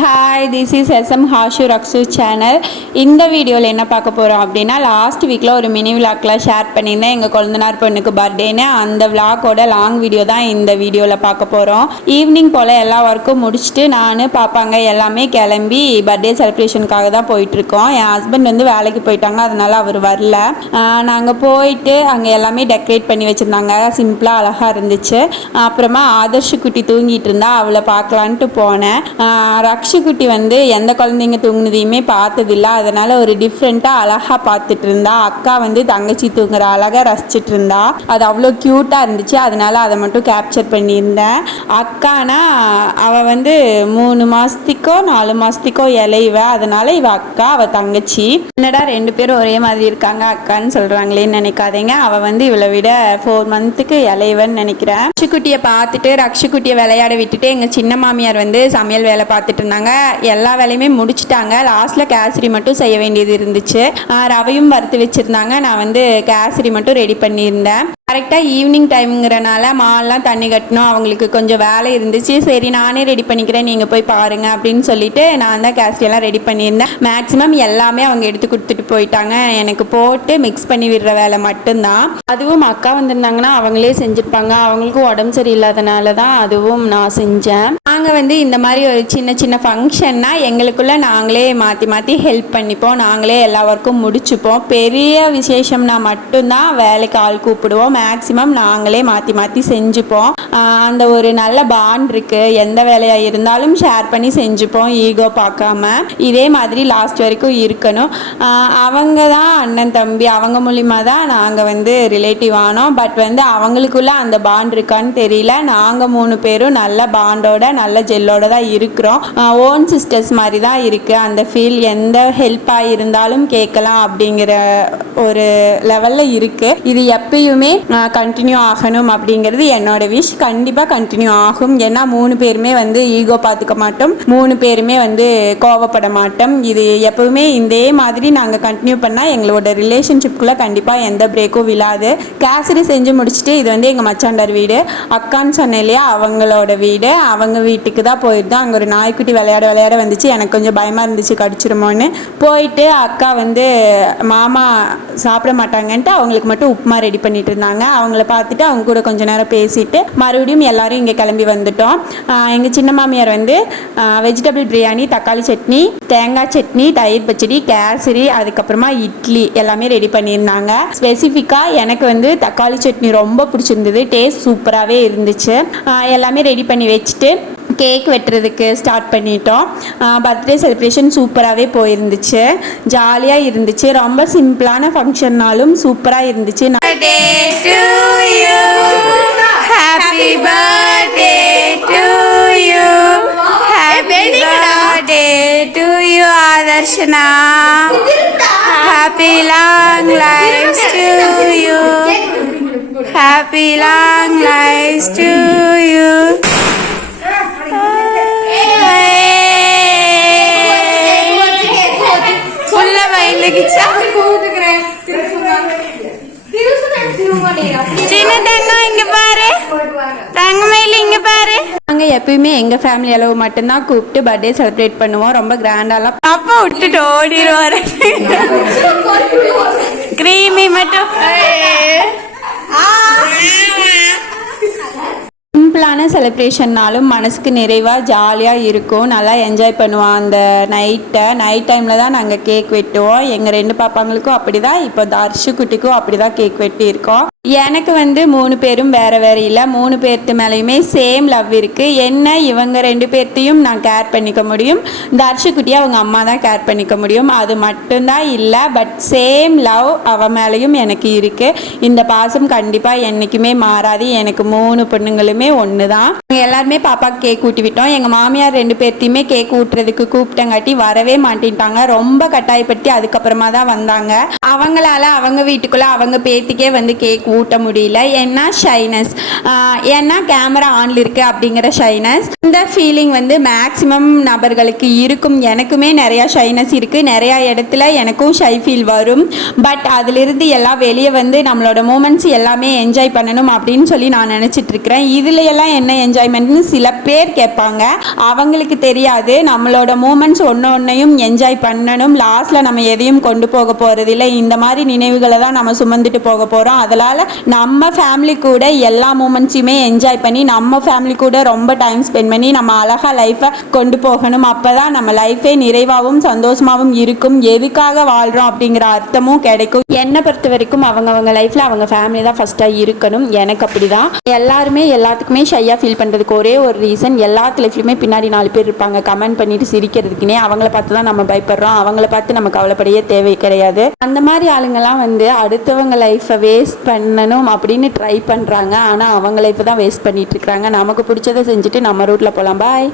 Hi, this is SM ஹாஷு ரக்ஸு channel. இந்த வீடியோவில் என்ன பார்க்க போகிறோம் அப்படின்னா, லாஸ்ட் வீக்கில் ஒரு மினி விளாக்ல ஷேர் பண்ணியிருந்தேன். எங்கள் குழந்தனார் பொண்ணுக்கு பர்த்டேன்னு அந்த விளாக்கோட லாங் வீடியோ தான் இந்த வீடியோவில் பார்க்க போகிறோம். ஈவினிங் போல் எல்லா ஒர்க்கும் முடிச்சுட்டு நான் பாப்பாங்க எல்லாமே கிளம்பி பர்த்டே செலிப்ரேஷனுக்காக தான் போயிட்டுருக்கோம். என் ஹஸ்பண்ட் வந்து வேலைக்கு போயிட்டாங்க, அதனால் அவர் வரல. நாங்கள் போயிட்டு அங்கே எல்லாமே டெக்கரேட் பண்ணி வச்சுருந்தாங்க. சிம்பிளாக அழகாக இருந்துச்சு. அப்புறமா ஆதர்ஷ் குட்டி தூங்கிட்டு இருந்தா, அவளை பார்க்கலான்ட்டு போனேன். ரக்ஷுக்குட்டி வந்து எந்த குழந்தைங்க தூங்குனதையுமே பார்த்ததில்ல, அதனால் ஒரு டிஃப்ரெண்ட்டாக அழகாக பார்த்துட்டு இருந்தா. அக்கா வந்து தங்கச்சி தூங்குற அழகாக ரசிச்சுட்டு இருந்தா. அது அவ்வளோ க்யூட்டாக இருந்துச்சு, அதனால் அதை மட்டும் கேப்சர் பண்ணியிருந்தேன். அக்கானா அவள் வந்து 3 மாதத்துக்கோ 4 மாதத்துக்கோ இலைவ, அதனால் இவள் அக்கா, அவள் தங்கச்சி. என்னடா 2 பேரும் ஒரே மாதிரி இருக்காங்க அக்கான்னு சொல்கிறாங்களேன்னு நினைக்காதீங்க. அவள் வந்து இவளை விட 4 மந்த்துக்கு இலைவன்னு நினைக்கிறேன். ரக்ஷுக்குட்டியை பார்த்துட்டு ரக்ஷுக்குட்டியை விளையாட விட்டுட்டு எங்கள் சின்ன மாமியார் வந்து சமையல் வேலை பார்த்துட்டு இருந்தாங்க. எல்லா வேலையுமே முடிச்சிட்டாங்க. லாஸ்ட்ல கேசரி மட்டும் செய்ய வேண்டியது இருந்துச்சு. ரவையும் வறுத்து வச்சிருந்தாங்க. நான் வந்து கேசரி மட்டும் ரெடி பண்ணியிருந்தேன். கரெக்டாக ஈவினிங் டைம்ங்கிறனால மால்லாம் தண்ணி கட்டணும், அவங்களுக்கு கொஞ்சம் வேலை இருந்துச்சு. சரி நானே ரெடி பண்ணிக்கிறேன், நீங்கள் போய் பாருங்கள் அப்படின்னு சொல்லிட்டு நான் தான் கேசரியெல்லாம் ரெடி பண்ணியிருந்தேன். மேக்ஸிமம் எல்லாமே அவங்க எடுத்து கொடுத்துட்டு போயிட்டாங்க. எனக்கு போட்டு மிக்ஸ் பண்ணி விடுற வேலை மட்டும்தான். அதுவும் அக்கா வந்திருந்தாங்கன்னா அவங்களே செஞ்சுருப்பாங்க. அவங்களுக்கும் உடம்பு சரியில்லாதனால தான் அதுவும் நான் செஞ்சேன். நாங்கள் வந்து இந்த மாதிரி ஒரு சின்ன சின்ன ஃபங்க்ஷன்னா எங்களுக்குள்ளே நாங்களே மாற்றி மாற்றி ஹெல்ப் பண்ணிப்போம். நாங்களே எல்லா ஒர்க்கும் முடிச்சுப்போம். பெரிய விசேஷம்னா மட்டும்தான் வேலைக்கு ஆள் கூப்பிடுவோம். மேக்ஸிமம் நாங்களே மாற்றி மாற்றி செஞ்சுப்போம். அந்த ஒரு நல்ல பாண்ட் இருக்குது. எந்த வேலையாக இருந்தாலும் ஷேர் பண்ணி செஞ்சுப்போம், ஈகோ பார்க்காம. இதே மாதிரி லாஸ்ட் வரைக்கும் இருக்கணும். அவங்க தான் அண்ணன் தம்பி, அவங்க மூலிமா தான் நாங்கள் வந்து ரிலேட்டிவ் ஆனோம். பட் வந்து அவங்களுக்குள்ள அந்த பாண்ட் இருக்கான்னு தெரியல. நாங்கள் 3 பேரும் நல்ல பாண்டோட நல்ல ஜெல்லோட தான் இருக்கிறோம். ஓன் சிஸ்டர்ஸ் மாதிரி தான் இருக்குது அந்த ஃபீல். எந்த ஹெல்ப்பாக இருந்தாலும் கேட்கலாம் அப்படிங்கிற ஒரு லெவலில் இருக்குது. இது எப்பயுமே கண்டினியூ ஆகணும் அப்படிங்கிறது என்னோட விஷ். கண்டிப்பாக கண்டினியூ ஆகும். ஏன்னா 3 பேருமே வந்து ஈகோ பார்த்துக்க மாட்டோம், 3 பேருமே வந்து கோவப்பட மாட்டோம். இது எப்பவுமே இதே மாதிரி நாங்கள் கண்டினியூ பண்ணால் எங்களோட ரிலேஷன்ஷிப்புக்குள்ளே கண்டிப்பாக எந்த பிரேக்கும் விழாது. கேசரி செஞ்சு முடிச்சுட்டு இது வந்து எங்கள் மச்சாண்டார் வீடு. அக்கான்னு சொன்னேன் இல்லையா, அவங்களோட வீடு. அவங்க வீட்டுக்கு தான் போயிருந்தோம். அங்கே ஒரு நாய்க்குட்டி விளையாட வந்துச்சு. எனக்கு கொஞ்சம் பயமாக இருந்துச்சு கடிச்சிருமோன்னு. போயிட்டு அக்கா வந்து மாமா சாப்பிட மாட்டாங்கன்ட்டு அவங்களுக்கு மட்டும் உப்புமா ரெடி பண்ணிட்டு இருந்தாங்க. அவங்கள பார்த்துட்டு அவங்க கூட கொஞ்ச நேரம் பேசிட்டு மறுபடியும் எல்லாரும் இங்கே கிளம்பி வந்துட்டோம். எங்கள் சின்ன மாமியார் வந்து வெஜிடபிள் பிரியாணி, தக்காளி சட்னி, தேங்காய் சட்னி, தயிர் பச்சடி, கேசரி, அதுக்கப்புறமா இட்லி எல்லாமே ரெடி பண்ணியிருந்தாங்க. ஸ்பெசிஃபிக்காக எனக்கு வந்து தக்காளி சட்னி ரொம்ப பிடிச்சிருந்தது. டேஸ்ட் சூப்பராகவே இருந்துச்சு. எல்லாமே ரெடி பண்ணி வச்சுட்டு கேக் வெட்டுறதுக்கு ஸ்டார்ட் பண்ணிட்டோம். பர்த்டே செலிப்ரேஷன் சூப்பராகவே போயிருந்துச்சு, ஜாலியாக இருந்துச்சு. ரொம்ப சிம்பிளான ஃபங்க்ஷன்னாலும் சூப்பராக இருந்துச்சு. Happy birthday to you, happy birthday to you Adarshana, happy long lives to you, happy long lives to you. புள்ள வயலுக்கு சின்ன தங்கம் இங்க பாரு, தங்கமயில இங்க பாரு. நாங்க எப்பயுமே எங்க ஃபேமிலி அளவு மட்டும்தான் கூப்பிட்டு பர்த்டே செலிப்ரேட் பண்ணுவோம். ரொம்ப கிராண்டாலாம் அப்பா விட்டுட்டு ஓடிடுவாரு. கிரீமி மட்டும் சிம்பிளான செலிப்ரேஷன்னாலும் மனசுக்கு நிறைவாக ஜாலியாக இருக்கும். நல்லா என்ஜாய் பண்ணுவோம். அந்த நைட் டைமில் தான் நாங்கள் கேக் வெட்டுவோம். எங்கள் 2 பாப்பாங்களுக்கும் அப்படி தான், இப்போ தர்ஷு குட்டிக்கும் அப்படி தான் கேக் வெட்டியிருக்கோம். எனக்கு வந்து 3 பேரும் வேறு இல்லை. 3 பேர்த்து மேலேயுமே சேம் லவ் இருக்குது. என்ன இவங்க 2 பேர்த்தையும் நான் கேர் பண்ணிக்க முடியும், தர்ஷு குட்டியை அவங்க அம்மா தான் கேர் பண்ணிக்க முடியும். அது மட்டும்தான் இல்லை, பட் சேம் லவ் அவ மேலேயும் எனக்கு இருக்குது. இந்த பாசம் கண்டிப்பாக என்றைக்குமே மாறாது. எனக்கு 3 பொண்ணுங்களுமே ஒன்று தான். எல்லாருமே பாப்பாவுக்கு கேக் ஊட்டி விட்டோம். எங்கள் மாமியார் 2 பேர்த்தையுமே கேக் ஊட்டுறதுக்கு கூப்பிட்டங்காட்டி வரவே மாட்டேன்ட்டாங்க. ரொம்ப கட்டாயப்படுத்தி அதுக்கப்புறமா தான் வந்தாங்க. அவங்களால அவங்க வீட்டுக்குள்ளே அவங்க பேத்திக்கே வந்து கேக் ஊட்ட முடியல. ஏன்னா ஷைனஸ், ஏன்னா கேமரா ஆன்ல இருக்கு அப்படிங்கிற ஷைனஸ். இந்த ஃபீலிங் வந்து மேக்ஸிமம் நபர்களுக்கு இருக்கும். எனக்குமே நிறையா ஷைனஸ் இருக்குது. நிறையா இடத்துல எனக்கும் ஷை ஃபீல் வரும். பட் அதிலிருந்து எல்லாம் வெளியே வந்து நம்மளோட மூமெண்ட்ஸ் எல்லாமே என்ஜாய் பண்ணணும் அப்படின்னு சொல்லி நான் நினச்சிட்டு இருக்கிறேன். இதுல எல்லாம் என்ன என்ஜாய்மெண்ட்னு சில பேர் கேட்பாங்க. அவங்களுக்கு தெரியாது நம்மளோட மூமெண்ட்ஸ் ஒன்றையும் என்ஜாய் பண்ணணும். லாஸ்ட்டில் நம்ம எதையும் கொண்டு போக போகிறதில்ல. இந்த மாதிரி நினைவுகளை தான் நம்ம சுமந்துட்டு போக போகிறோம். அதனால் நம்ம ஃபேமிலி கூட எல்லா மூமெண்ட்ஸையுமே என்ஜாய் பண்ணி நம்ம ஃபேமிலி கூட ரொம்ப டைம் ஸ்பெண்ட் பண்ணி நம்ம அழகாக லைஃப்பை கொண்டு போகணும். அப்போ தான் நம்ம லைஃபே நிறைவாகவும் சந்தோஷமாகவும் இருக்கும். எதுக்காக வாழ்கிறோம் அப்படிங்கிற அர்த்தமும் கிடைக்கும். என்னை பொறுத்த வரைக்கும் அவங்க லைஃப்பில் அவங்க ஃபேமிலி தான் ஃபஸ்ட்டாக இருக்கணும். எனக்கு அப்படி தான். எல்லாருமே எல்லாத்துக்குமே ஷையாக ஃபீல் பண்ணுறதுக்கு ஒரே ஒரு ரீசன், எல்லாத்து லைஃப்லையுமே பின்னாடி 4 பேர் இருப்பாங்க கமெண்ட் பண்ணிட்டு சிரிக்கிறதுக்குனே. அவங்கள பார்த்து தான் நம்ம பயப்படுறோம். அவங்கள பார்த்து நம்ம கவலைப்படையே தேவை கிடையாது. அந்த மாதிரி ஆளுங்கள்லாம் அடுத்தவங்க லைஃப்பை வேஸ்ட் பண்ணணும் அப்படின்னு ட்ரை பண்ணுறாங்க. ஆனால் அவங்க லைஃப்பை தான் வேஸ்ட் பண்ணிட்டு இருக்கிறாங்க. நமக்கு பிடிச்சதை செஞ்சுட்டு நம்ம ரூட்டில் போகலாம். பாய்.